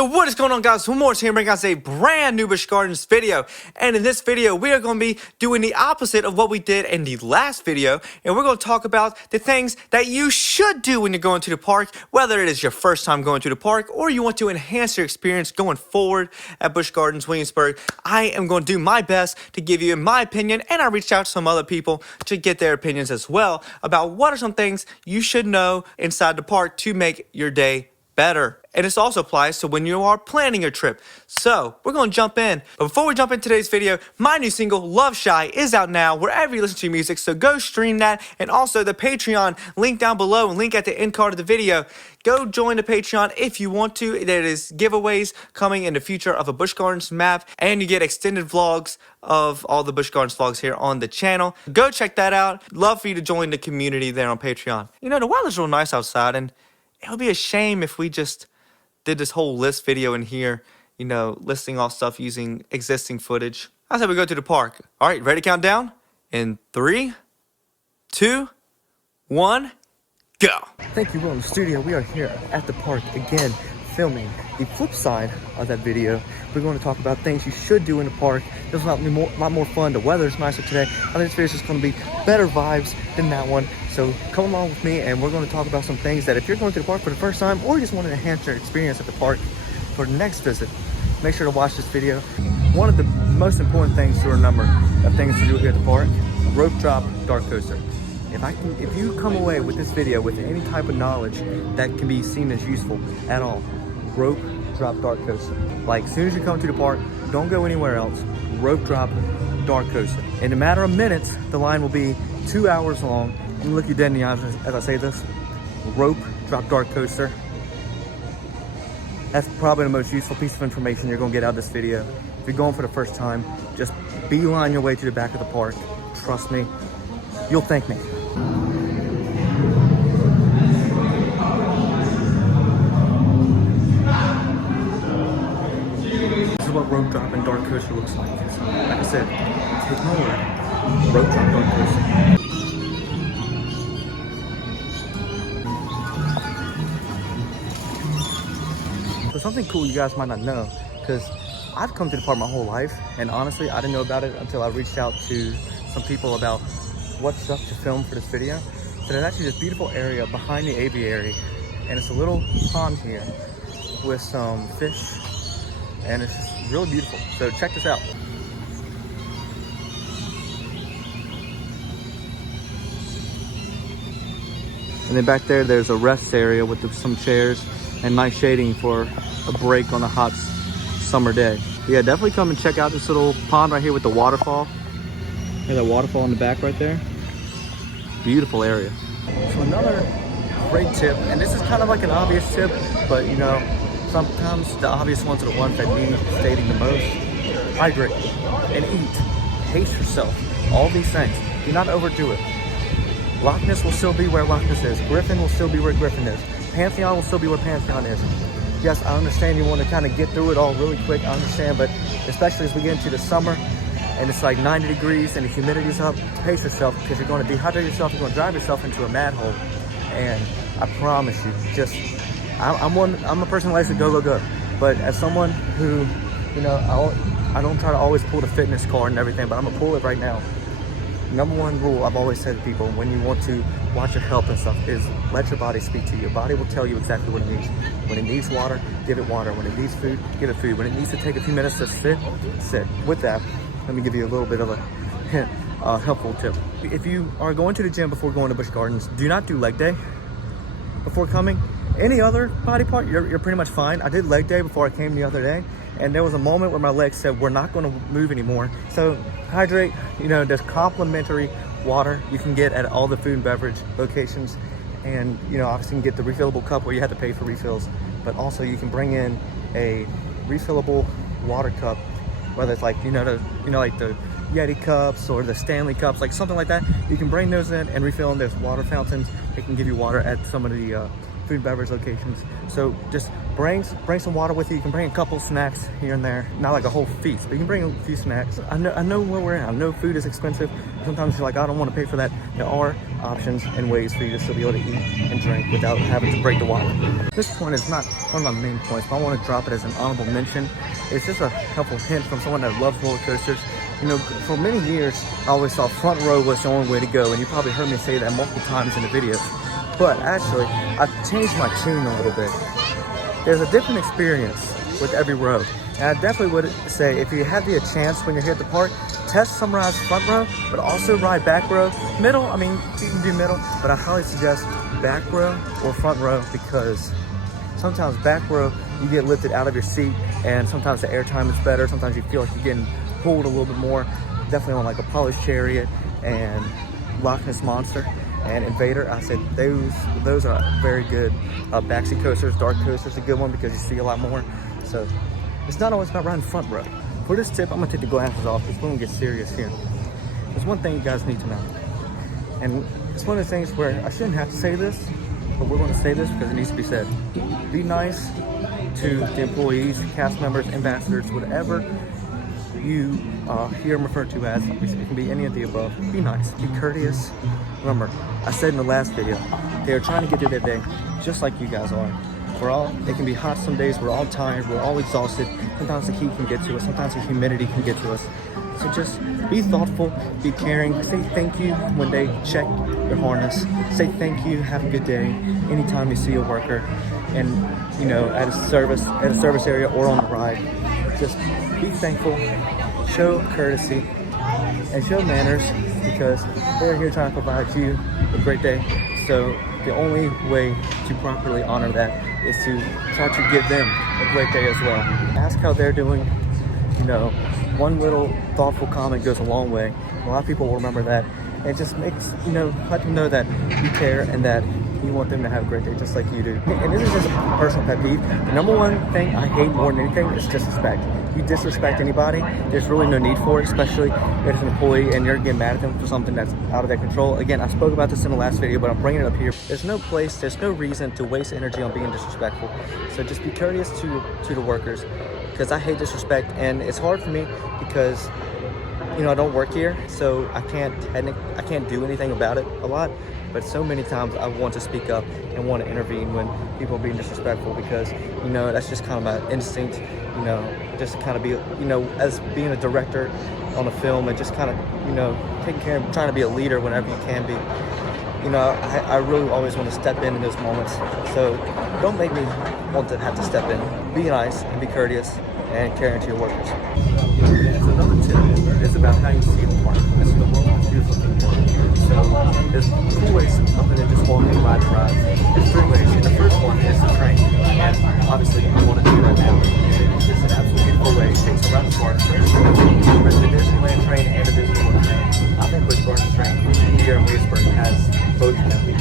Yo, what is going on, guys? One more time, bringing guys a brand new Busch Gardens video. And in this video, we are going to be doing the opposite of what we did in the last video. And we're going to talk about the things that you should do when you're going to the park, whether it is your first time going to the park or you want to enhance your experience going forward at Busch Gardens, Williamsburg. I am going to do my best to give you my opinion, and I reached out to some other people to get their opinions as well about what are some things you should know inside the park to make your day better. And this also applies to when you are planning your trip. So we're going to jump in. But before we jump into today's video, my new single, Love Shy, is out now wherever you listen to your music. So go stream that. And also the Patreon, link down below and link at the end card of the video. Go join the Patreon if you want to. There is giveaways coming in the future of a Busch Gardens map. And you get extended vlogs of all the Busch Gardens vlogs here on the channel. Go check that out. Love for you to join the community there on Patreon. You know, the weather's real nice outside, and it would be a shame if we just did this whole list video in here, you know, listing off stuff using existing footage. I said we go to the park. All right, ready to count down? In 3, 2, 1, go. Thank you, we're in the studio. We are here at the park again, filming the flip side of that video. We're going to talk about things you should do in the park. There's a lot more fun. The weather's nicer today. I think this video is just going to be better vibes than that one. So come along with me, and we're going to talk about some things that if you're going to the park for the first time, or you just want to enhance your experience at the park for the next visit, make sure to watch this video. One of the most important things to remember of things to do here at the park: rope drop, dart coaster. If you come away with this video with any type of knowledge that can be seen as useful at all, rope drop, dart coaster. Like, as soon as you come to the park, don't go anywhere else. Rope drop, dart coaster. In a matter of minutes, the line will be 2 hours long. I'm gonna look you dead in the eyes as I say this. Rope drop, dart coaster. That's probably the most useful piece of information you're gonna get out of this video. If you're going for the first time, just beeline your way to the back of the park. Trust me, you'll thank me. This is what rope drop and dart coaster looks like. So, like I said, take my word. Rope drop, dart coaster. So something cool you guys might not know, because I've come to the park my whole life, and honestly, I didn't know about it until I reached out to some people about what stuff to film for this video. So there's actually this beautiful area behind the aviary, and it's a little pond here with some fish, and it's just really beautiful. So check this out. And then back there's a rest area with some chairs and nice shading for a break on a hot summer day. Yeah, definitely come and check out this little pond right here with the waterfall. Hear that waterfall in the back right there? Beautiful area. So another great tip, and this is kind of like an obvious tip, but you know, sometimes the obvious ones are the ones that need stating the most. Hydrate and eat. Pace yourself. All these things. Do not overdo it. Loch Ness will still be where Loch Ness is. Griffin will still be where Griffin is. Pantheon will still be where Pantheon is. Yes, I understand you want to kind of get through it all really quick. I understand, but especially as we get into the summer and it's like 90 degrees and the humidity's up, pace yourself, because you're going to dehydrate yourself. You're going to drive yourself into a mad hole. And I promise you, I'm a person who likes to go. But as someone who, you know, I don't try to always pull the fitness card and everything, but I'm going to pull it right now. Number one rule I've always said to people when you want to watch your health and stuff is let your body speak to you. Your body will tell you exactly what it needs. When it needs water, give it water. When it needs food, give it food. When it needs to take a few minutes to sit. With that, let me give you a little bit of a helpful tip. If you are going to the gym before going to Busch Gardens, do not do leg day before coming. Any other body part, you're pretty much fine. I did leg day before I came the other day, and there was a moment where my legs said, we're not going to move anymore. So hydrate. You know, there's complimentary water you can get at all the food and beverage locations. And, you know, obviously you can get the refillable cup where you have to pay for refills, but also you can bring in a refillable water cup, whether it's like, like the Yeti cups or the Stanley cups, like something like that. You can bring those in and refill them. There's water fountains. They can give you water at some of the food and beverage locations. So just bring some water with you. You can bring a couple snacks here and there, not like a whole feast, but you can bring a few snacks. I know where we're at. I know food is expensive. Sometimes you're like, I don't want to pay for that. There are options and ways for you to still be able to eat and drink without having to break the wallet. This point is not one of my main points, but I want to drop it as an honorable mention. It's just a helpful hint from someone that loves roller coasters. You know, for many years, I always thought front row was the only way to go, and you probably heard me say that multiple times in the videos. But actually, I've changed my tune a little bit. There's a different experience with every row. And I definitely would say, if you have the chance when you're here at the park, test some rides front row, but also ride back row. Middle, I mean, you can do middle, but I highly suggest back row or front row, because sometimes back row, you get lifted out of your seat, and sometimes the airtime is better. Sometimes you feel like you're getting pulled a little bit more. Definitely on like Apollo's Chariot and Loch Ness Monster and Invader. I said those are very good backseat coasters. Dark coaster's a good one because you see a lot more. So it's not always about riding front row. For this tip, I'm gonna take the glasses off because we're gonna get serious here. There's one thing you guys need to know, and it's one of the things where I shouldn't have to say this, but we're gonna say this because it needs to be said. Be nice to the employees, cast members, ambassadors, whatever you hear them referred to as. It can be any of the above. Be nice, be courteous. Remember, I said in the last video, they are trying to get through their day just like you guys are. It can be hot some days, we're all tired, we're all exhausted. Sometimes the heat can get to us, sometimes the humidity can get to us. So just be thoughtful, be caring, say thank you when they check your harness. Say thank you, have a good day, anytime you see a worker. And you know, at a service area or on a ride, just be thankful, show courtesy, and show manners, because they're here trying to provide you a great day. So the only way to properly honor that is to try to give them a great day as well. Ask how they're doing. You know, one little thoughtful comment goes a long way. A lot of people will remember that. And it just makes, you know, let them know that you care and that you want them to have a great day just like you do. And this is just a personal pet peeve. The number one thing I hate more than anything is disrespect. If you disrespect anybody, there's really no need for it, especially if it's an employee and you're getting mad at them for something that's out of their control. Again, I spoke about this in the last video, but I'm bringing it up here. There's no place, there's no reason to waste energy on being disrespectful. So just be courteous to the workers, because I hate disrespect, and it's hard for me because, you know, I don't work here, so I can't do anything about it a lot. But so many times I want to speak up and want to intervene when people are being disrespectful, because, you know, that's just kind of my instinct, you know, just to kind of be, you know, as being a director on a film, and just kind of, you know, taking care of, trying to be a leader whenever you can be. You know, I really always want to step in those moments. So don't make me want to have to step in. Be nice and be courteous and caring to your workers. So another tip is about how you see the park. This is the world most beautiful thing park. So there's two ways other than just walking and riding rides. There's three ways. And the first one is the train. And obviously I want to do that now. It's just an absolutely beautiful way. It takes around the park. There's the Disneyland train and the Disneyland train. I think Busch Gardens train here in Williamsburg has both of them. You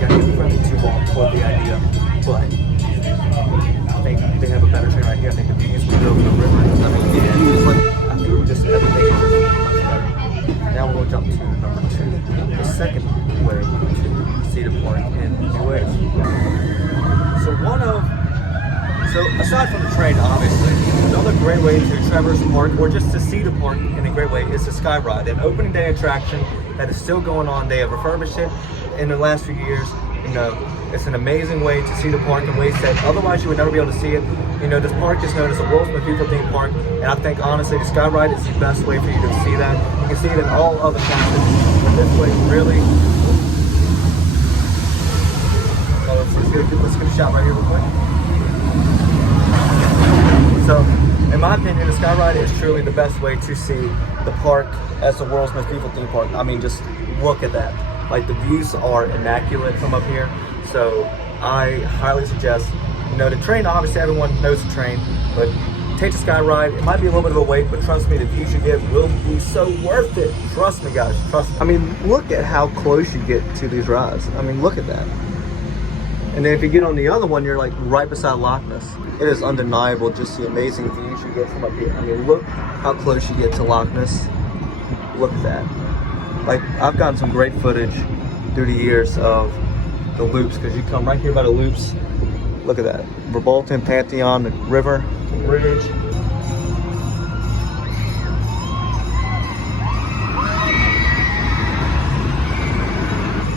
got to be friendly to walk toward the idea, but I think they have a better train right here. I think the views will go over the river. I mean, the views, like, I think just everything is much better. Now we're going to jump to number two, the second way to see the park in new ways. So aside from the train, obviously, another great way to traverse the park, or just to see the park in a great way, is the Sky Ride, an opening day attraction that is still going on. They have refurbished it in the last few years. You know, it's an amazing way to see the park in ways that otherwise you would never be able to see it. You know, this park is known as the world's most beautiful theme park, and I think honestly the Sky Ride is the best way for you to see that. You can see it in all other facets, but this way really. Let's get a shot right here real quick. So, in my opinion, the Sky Ride is truly the best way to see the park as the world's most beautiful theme park. I mean, just look at that. Like, the views are immaculate from up here. So, I highly suggest, you know, the train, obviously everyone knows the train, but take the Sky Ride. It might be a little bit of a wait, but trust me, the views you get will be so worth it. Trust me, guys, trust me. I mean, look at how close you get to these rides. I mean, look at that. And then if you get on the other one, you're like right beside Loch Ness. It is undeniable just the amazing views you get from up here. I mean, look how close you get to Loch Ness. Look at that. Like, I've gotten some great footage through the years of the loops, because you come right here by the loops, Look at that. Verbolten, Pantheon, the river, bridge.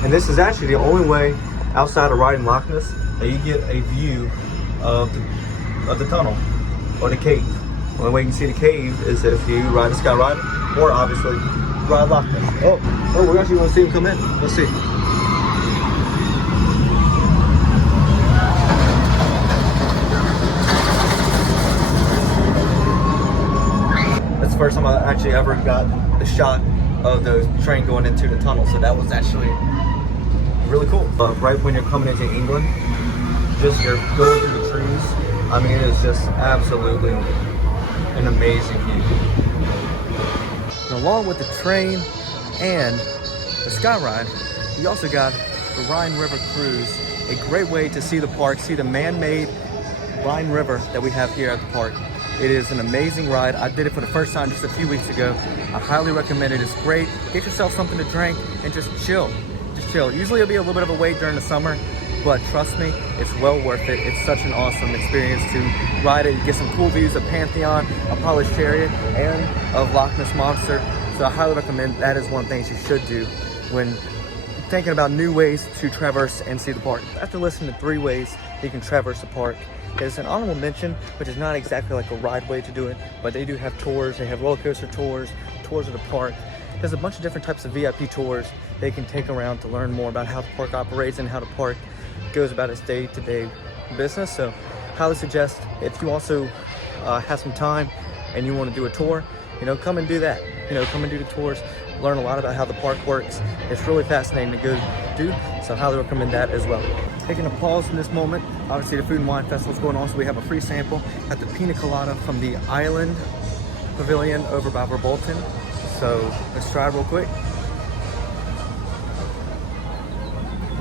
And this is actually the only way outside of riding Loch Ness that you get a view of the tunnel or the cave. The only way you can see the cave is if you ride a sky ride or obviously ride Loch Ness. Oh, we're actually going to see him come in. Let's see. That's the first time I actually ever got the shot of the train going into the tunnel, so that was actually really cool. But right when you're coming into England, just you're going through the trees. I mean, it is just absolutely an amazing view. And along with the train and the sky ride, we also got the Rhine River Cruise, a great way to see the park, see the man-made Rhine River that we have here at the park. It is an amazing ride. I did it for the first time just a few weeks ago. I highly recommend it. It's great. Get yourself something to drink and just chill. Just chill. Usually it'll be a little bit of a wait during the summer, but trust me, it's well worth it. It's such an awesome experience to ride it. You get some cool views of Pantheon, of Polished Chariot, and of Loch Ness Monster. So I highly recommend. That is one of the things you should do when thinking about new ways to traverse and see the park. After listening to 3 ways you can traverse the park, there's an honorable mention, which is not exactly like a ride way to do it, but they do have tours. They have roller coaster tours, tours of the park. There's a bunch of different types of VIP tours they can take around to learn more about how the park operates and how the park goes about its day-to-day business. So highly suggest, if you also have some time and you want to do a tour, come and do that. Come and do the tours, learn a lot about how the park works. It's really fascinating to go do, so I highly recommend that as well. Taking a pause in this moment, obviously the Food and Wine Festival is going on, so we have a free sample at the Pina Colada from the Island Pavilion over by Verbolten. So let's try it real quick.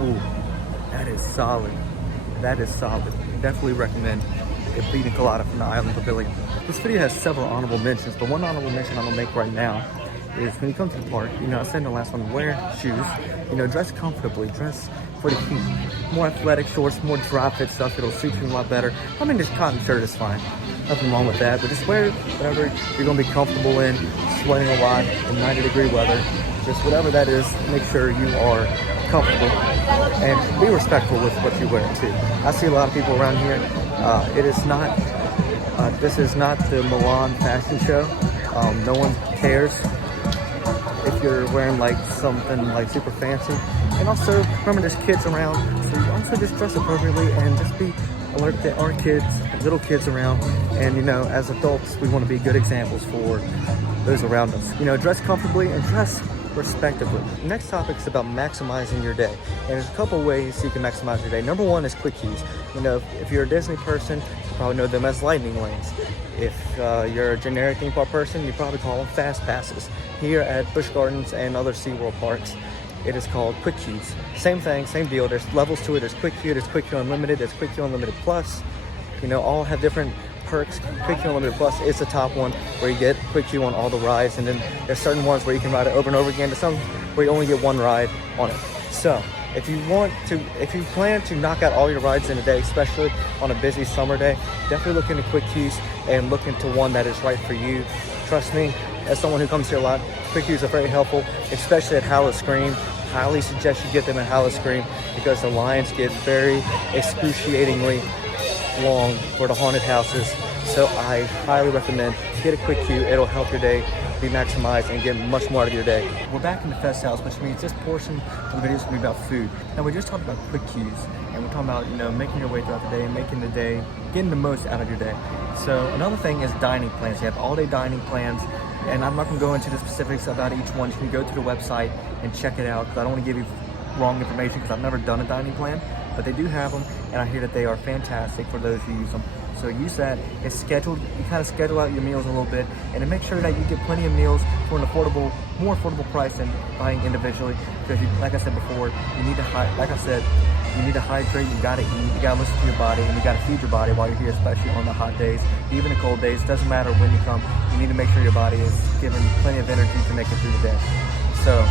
Ooh, that is solid. That is solid. Definitely recommend the Pina Colada from the Island Pavilion. This video has several honorable mentions, but one honorable mention I'm gonna make right now is when you come to the park, I said in the last one, wear shoes, dress comfortably, dress for the heat. More athletic shorts, more drop fit stuff, it'll suit you a lot better. I mean, this cotton shirt is fine. Nothing wrong with that, but just wear whatever you're gonna be comfortable in, sweating a lot in 90-degree weather. Just whatever that is, make sure you are comfortable and be respectful with what you wear too. I see a lot of people around here. This is not the Milan fashion show. No one cares if you're wearing like something like super fancy. And also remember, there's kids around, so you also just dress appropriately and just be alert. There are kids, little kids around, and as adults we want to be good examples for those around us. Dress comfortably and dress respectively. Next topic is about maximizing your day, and there's a couple ways you can maximize your day. Number one is quick queues. If you're a Disney person, you probably know them as lightning lanes. If you're a generic theme park person, you probably call them fast passes. Here at Busch Gardens and other SeaWorld parks, it is called quick queues. Same thing, same deal. There's levels to it. There's quick queue, there's quick queue unlimited, there's quick queue unlimited plus. All have different perks. Quick queue unlimited plus is the top one, where you get quick queue on all the rides, and then there's certain ones where you can ride it over and over again. There's some where you only get one ride on it. So if you plan to knock out all your rides in a day, especially on a busy summer day, definitely look into quick queues and look into one that is right for you. Trust me, as someone who comes here a lot, quick queues are very helpful, especially at Howl-O-Scream. Highly suggest you get them at Howl-O-Scream because the lines get very excruciatingly long for the haunted houses. So I highly recommend get a quick queue. It'll help your day be maximized and get much more out of your day. We're back in the Fest House, which means this portion of the video is going to be about food. Now we just talked about quick queues, and we're talking about making your way throughout the day, making the day, getting the most out of your day. So another thing is dining plans. You have all-day dining plans, and I'm not going to go into the specifics about each one. You can go to the website and check it out, because I don't want to give you wrong information, because I've never done a dining plan, but they do have them, and I hear that they are fantastic for those who use them. So use that. It's scheduled. You kind of schedule out your meals a little bit, and to make sure that you get plenty of meals for an more affordable price than buying individually. Because, like I said before, you need to hydrate. You gotta eat. You gotta listen to your body, and you gotta feed your body while you're here, especially on the hot days, even the cold days. It doesn't matter when you come. You need to make sure your body is given plenty of energy to make it through the day. So,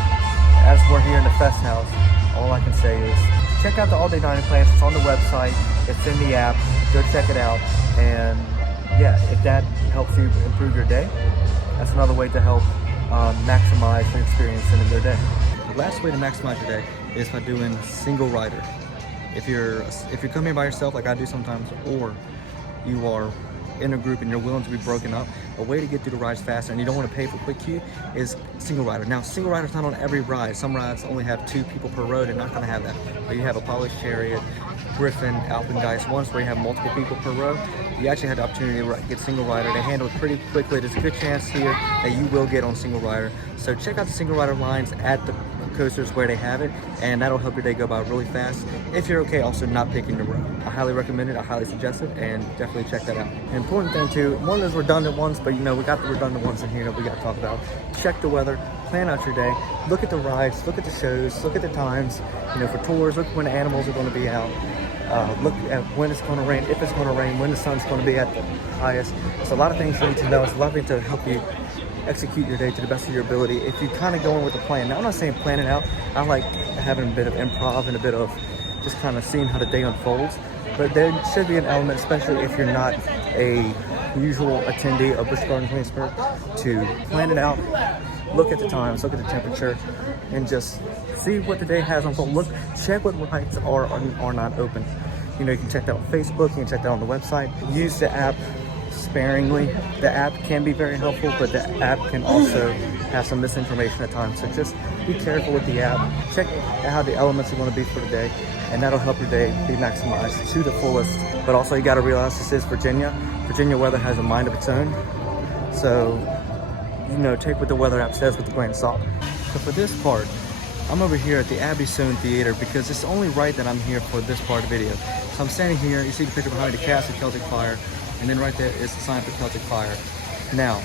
as we're here in the Fest House, all I can say is check out the all-day dining plans. It's on the website. It's in the app. Go check it out. And yeah, if that helps you improve your day, that's another way to help maximize the experience in your day. The last way to maximize your day is by doing single rider. If you're coming by yourself like I do sometimes, or you are in a group and you're willing to be broken up, a way to get through the rides faster and you don't want to pay for quick queue is single rider. Now, single rider's not on every ride. Some rides only have 2 people per row. They're not going to have that. But you have a Polished Chariot, Griffin, Alpengeist ones where you have multiple people per row. You actually have the opportunity to get single rider. They handle it pretty quickly. There's a good chance here that you will get on single rider. So check out the single rider lines at the coasters where they have it, and that'll help your day go by really fast if you're okay also not picking the row. I highly recommend it, I highly suggest it, and definitely check that out. An important thing too, one of those redundant ones, but you know, we got the redundant ones in here that we got to talk about. Check the weather, plan out your day, look at the rides, look at the shows, look at the times, you know, for tours, look when the animals are going to be out. Look at when it's going to rain, if it's going to rain, when the sun's going to be at the highest. It's a lot of things you need to know. It's a lot of things to help you execute your day to the best of your ability. If you kind of go in with a plan, now I'm not saying plan it out. I like having a bit of improv and a bit of just kind of seeing how the day unfolds. But there should be an element, especially if you're not a usual attendee of Busch Gardens Williamsburg, to plan it out, look at the times, look at the temperature, and just see what the day has unfolded. Look, check what rides are not open. You know, you can check that on Facebook, you can check that on the website. Use the app sparingly. The app can be very helpful, but the app can also have some misinformation at times. So just be careful with the app. Check how the elements are going to be for the day, and that'll help your day be maximized to the fullest. But also you got to realize this is Virginia. Virginia weather has a mind of its own. So, you know, take what the weather app says with a grain of salt. So for this part, I'm over here at the Abbey Sohn Theater because it's only right that I'm here for this part of the video. So I'm standing here, you see the picture behind me, the cast of Celtic Fire, and then right there is the sign for Celtic Fire. Now,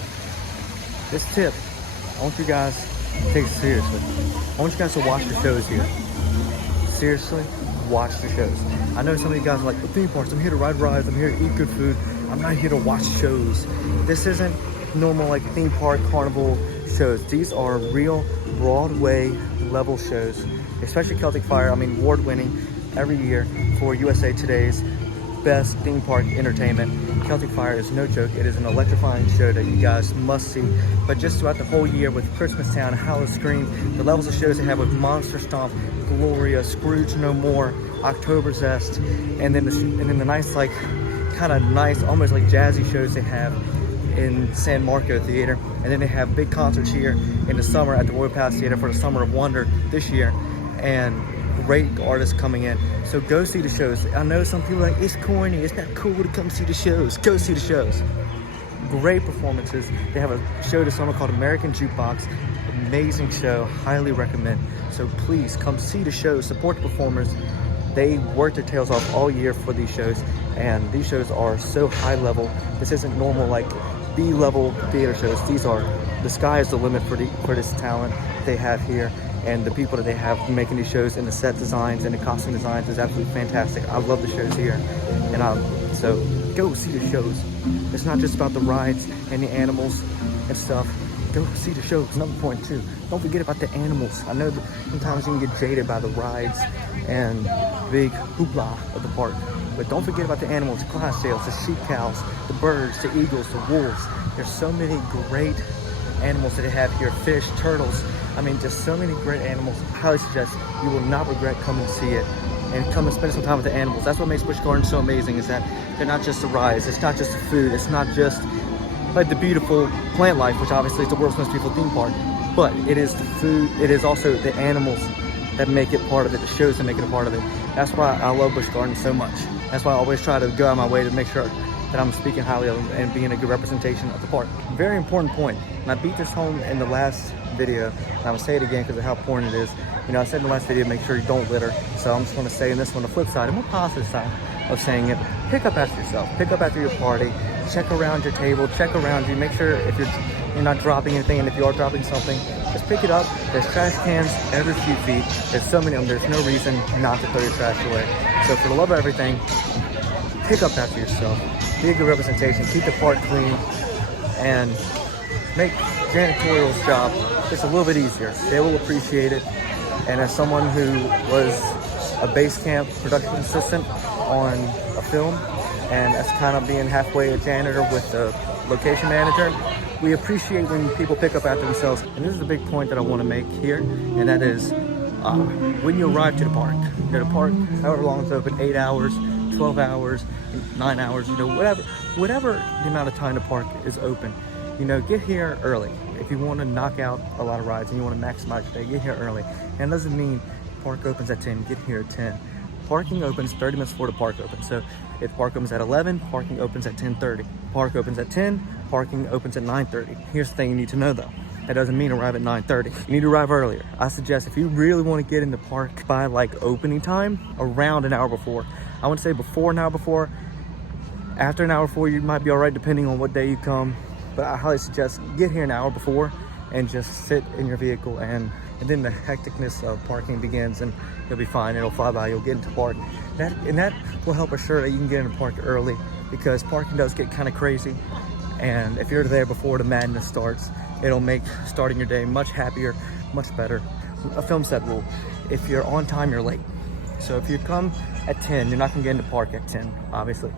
this tip, I want you guys to take it seriously. I want you guys to watch the shows here. Seriously, watch the shows. I know some of you guys are like, the theme parks, I'm here to ride rides, I'm here to eat good food. I'm not here to watch shows. This isn't normal like theme park carnival shows. These are real Broadway level shows, especially Celtic Fire. I mean, award-winning every year for USA Today's best theme park entertainment. Celtic Fire is no joke. It is an electrifying show that you guys must see. But just throughout the whole year with Christmas Town, Howl Scream, the levels of shows they have with Monster Stomp, Gloria, Scrooge No More, Oktoberfest, and then the nice, like, kind of nice, almost like jazzy shows they have in San Marco Theater. And then they have big concerts here in the summer at the Royal Palace Theater for the Summer of Wonder this year, and great artists coming in. So go see the shows. I know some people are like, it's corny, it's not cool to come see the shows. Go see the shows. Great performances. They have a show this summer called American Jukebox. Amazing show, highly recommend. So please come see the shows, support the performers. They work their tails off all year for these shows, and these shows are so high level. This isn't normal like B-level theater shows. These are, the sky is the limit for this talent they have here, and the people that they have making these shows, and the set designs and the costume designs is absolutely fantastic. I love the shows here, and so go see the shows. It's not just about the rides and the animals and stuff. Go see the shows. Another point too, don't forget about the animals. I know that sometimes you can get jaded by the rides and big hoopla of the park, but don't forget about the animals, the Clydesdales, the sheep cows, the birds, the eagles, the wolves. There's so many great animals that they have here, fish, turtles. I mean, just so many great animals. I highly suggest you will not regret coming to see it, and come and spend some time with the animals. That's what makes Busch Gardens so amazing, is that they're not just the rides, it's not just the food, it's not just like the beautiful plant life, which obviously is the world's most beautiful theme park, but it is the food, it is also the animals that make it part of it, the shows that make it a part of it. That's why I love Busch Gardens so much. That's why I always try to go out of my way to make sure that I'm speaking highly of them and being a good representation of the park. Very important point, and I beat this home in the last video, and I'm gonna say it again because of how important it is. You know, I said in the last video, make sure you don't litter. So I'm just gonna say in this one, the flip side, a more positive side of saying it, pick up after yourself, pick up after your party, check around your table, check around you, make sure if you're not dropping anything, and if you are dropping something, just pick it up. There's trash cans every few feet. There's so many of them, there's no reason not to throw your trash away. So for the love of everything, pick up after yourself, be a good representation, keep the park clean, and make janitorial's job just a little bit easier. They will appreciate it. And as someone who was a base camp production assistant on a film, and as kind of being halfway a janitor with the location manager, we appreciate when people pick up after themselves. And this is a big point that I want to make here, and that is when you arrive to the park. The park, however long it's open, 8 hours, 12 hours, 9 hours, you know, whatever the amount of time the park is open, you know, get here early. If you want to knock out a lot of rides and you want to maximize your day, get here early. And it doesn't mean park opens at 10, get here at 10. Parking opens 30 minutes before the park opens. So if park opens at 11, parking opens at 10:30. Park opens at 10, parking opens at 9:30. Here's the thing you need to know though. That doesn't mean arrive at 9:30. You need to arrive earlier. I suggest if you really want to get in the park by like opening time, around an hour before. I wouldn't say before an hour before. After an hour before, you might be all right depending on what day you come. But I highly suggest get here an hour before and just sit in your vehicle, and then the hecticness of parking begins, and you'll be fine. It'll fly by. You'll get into park. That will help assure that you can get into park early, because parking does get kind of crazy. And if you're there before the madness starts, it'll make starting your day much happier, much better. A film set rule: if you're on time, you're late. So if you come at 10, you're not gonna get into park at 10, obviously.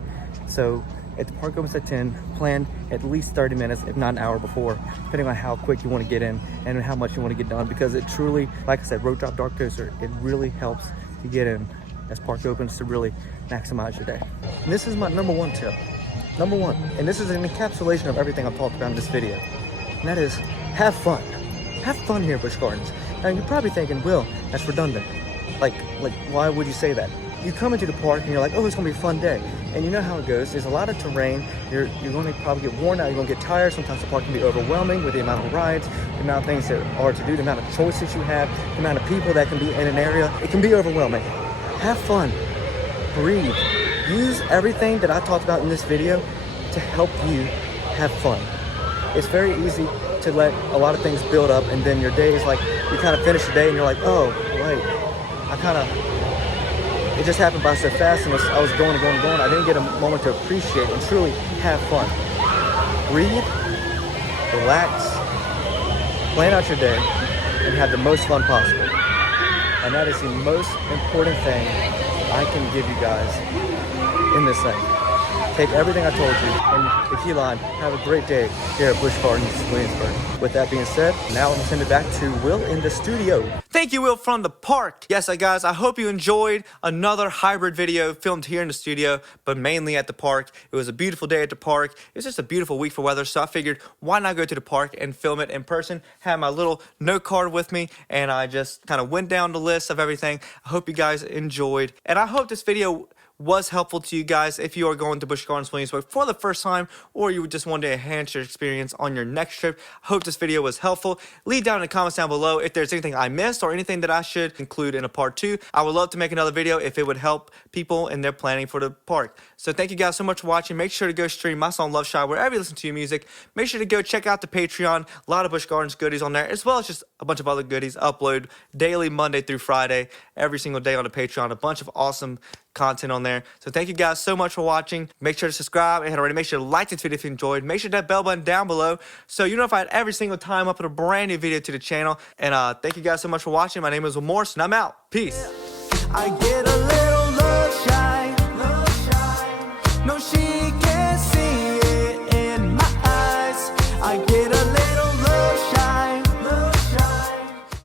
So if the park opens at 10, plan at least 30 minutes, if not an hour before, depending on how quick you want to get in and how much you want to get done, because it truly, like I said, Road Drop Dark Coaster, it really helps to get in as park opens to really maximize your day. And this is my number one tip. Number one, and this is an encapsulation of everything I've talked about in this video, and that is have fun. Have fun here at Busch Gardens. Now you're probably thinking, Will, that's redundant. Like why would you say that? You come into the park and you're like, oh, it's gonna be a fun day. And you know how it goes. There's a lot of terrain. You're gonna probably get worn out. You're gonna get tired. Sometimes the park can be overwhelming with the amount of rides, the amount of things that are to do, the amount of choices you have, the amount of people that can be in an area. It can be overwhelming. Have fun. Breathe. Use everything that I talked about in this video to help you have fun. It's very easy to let a lot of things build up, and then your day is like, you kind of finish the day and you're like, oh, wait, it just happened by so fast, and I was going and going and going. I didn't get a moment to appreciate and truly have fun. Breathe, relax, plan out your day, and have the most fun possible. And that is the most important thing I can give you guys in this thing. Take everything I told you, and the key line, have a great day here at Busch Gardens, Williamsburg. With that being said, now I'm going to send it back to Will in the studio. Thank you, Will, from the park. Yes, guys, I hope you enjoyed another hybrid video filmed here in the studio, but mainly at the park. It was a beautiful day at the park. It was just a beautiful week for weather, so I figured, why not go to the park and film it in person? Had my little note card with me, and I just kind of went down the list of everything. I hope you guys enjoyed, and I hope this video was helpful to you guys if you are going to Busch Gardens, Williamsburg for the first time, or you just want to enhance your experience on your next trip. I hope this video was helpful. Leave down in the comments down below if there's anything I missed or anything that I should include in a part 2. I would love to make another video if it would help people in their planning for the park. So thank you guys so much for watching. Make sure to go stream my song Love Shot wherever you listen to your music. Make sure to go check out the Patreon. A lot of Busch Gardens goodies on there, as well as just a bunch of other goodies. Upload daily, Monday through Friday, every single day on the Patreon. A bunch of awesome content on there. So thank you guys so much for watching. Make sure to subscribe and already make sure to like this video if you enjoyed. Make sure that bell button down below so you're notified every single time I upload a brand new video to the channel. And thank you guys so much for watching. My name is Will Morris and I'm out. Peace. I get a